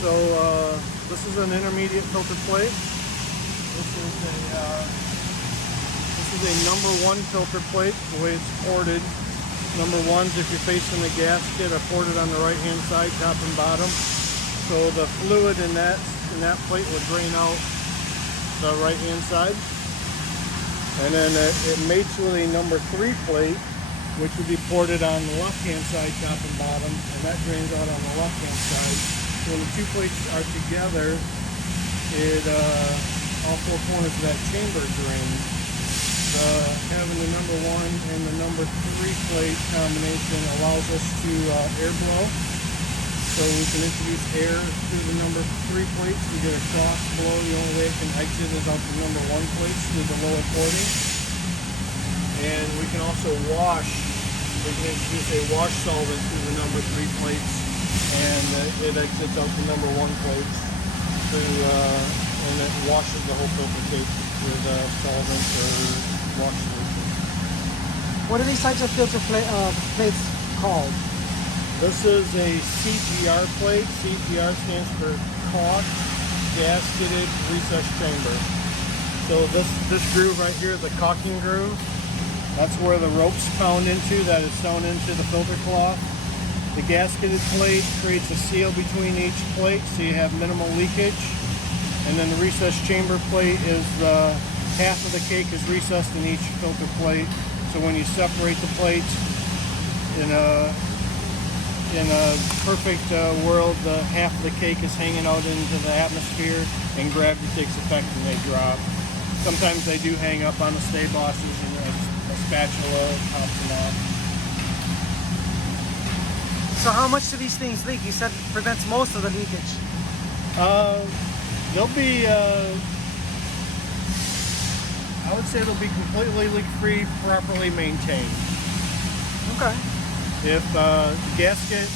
So this is an intermediate filter plate. This is a number one filter plate, the way it's ported. Number ones, if you're facing the gasket, are ported on the right hand side, top and bottom. So the fluid in that plate would drain out the right hand side. And then it mates with a number three plate, which would be ported on the left hand side, top and bottom, and that drains out on the left hand side. So when the two plates are together, all four corners of that chamber drains. Having the number one and the number three plate combination allows us to air blow. So we can introduce air through the number three plates. We get a cross blow. The only way it can exit is out the number one plates through the lower porting. And we can also wash. We can introduce a wash solvent through the number three plates, and it exits out the number one plates through, and it washes the whole filter tape with solvent or wash solution. What are these types of filter plates called? This is a CGR plate. CGR stands for caulked gasketed recessed chamber. So this groove right here, the caulking groove, that's where the rope's pound into, that is sewn into the filter cloth. The gasketed plate creates a seal between each plate so you have minimal leakage. And then the recessed chamber plate is half of the cake is recessed in each filter plate. So when you separate the plates, in a perfect world, half of the cake is hanging out into the atmosphere and gravity takes effect and they drop. Sometimes they do hang up on the stay bosses and a spatula pops them off. So how much do these things leak? You said it prevents most of the leakage. They'll be, I would say they'll be completely leak-free, properly maintained. Okay. If gasket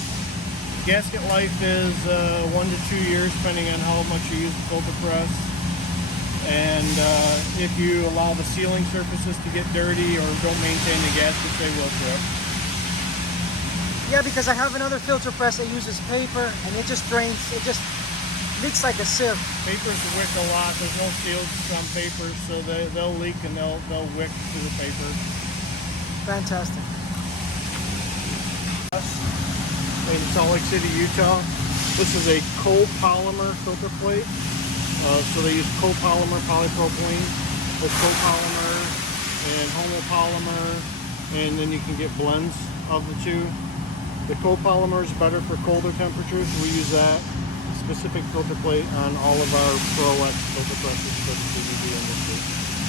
life is 1 to 2 years, depending on how much you use the filter press. And if you allow the sealing surfaces to get dirty or don't maintain the gaskets, they will trip. Yeah, because I have another filter press that uses paper and it just drains, it just leaks like a sieve. Papers wick a lot. There's no seals on paper, so they'll leak and they'll wick through the paper. Fantastic. In Salt Lake City, Utah. This is a copolymer filter plate. So they use copolymer polypropylene with copolymer and homopolymer, and then you can get blends of the two. The copolymer is better for colder temperatures. We use that specific filter plate on all of our Pro X filter presses for the CGD industry.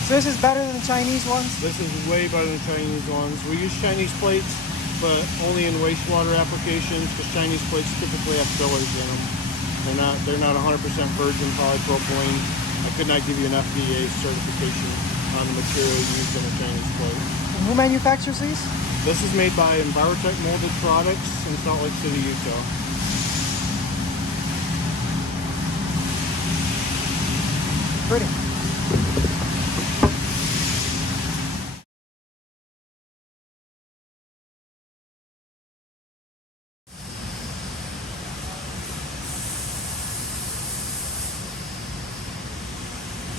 So this is better than the Chinese ones? This is way better than Chinese ones. We use Chinese plates, but only in wastewater applications, because Chinese plates typically have fillers in them. They're not 100% virgin polypropylene. I could not give you an FDA certification on the material used in a Chinese plate. And who manufactures these? This is made by Envirotech Molded Products in Salt Lake City, Utah. Pretty.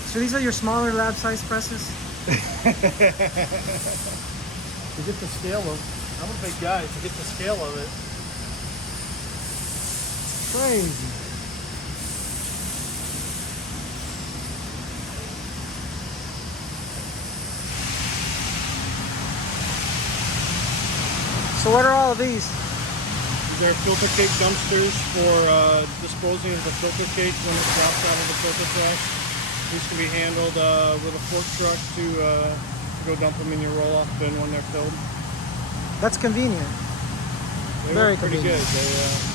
So these are your smaller lab size presses? To get the scale of, I'm a big guy, to get the scale of it. Crazy. So what are all of these? These are filter cake dumpsters for disposing of the filter cake when it drops out of the filter press. These can be handled with a fork truck to go dump them in your roll-off bin when they're filled. That's convenient. They Very work pretty convenient. good.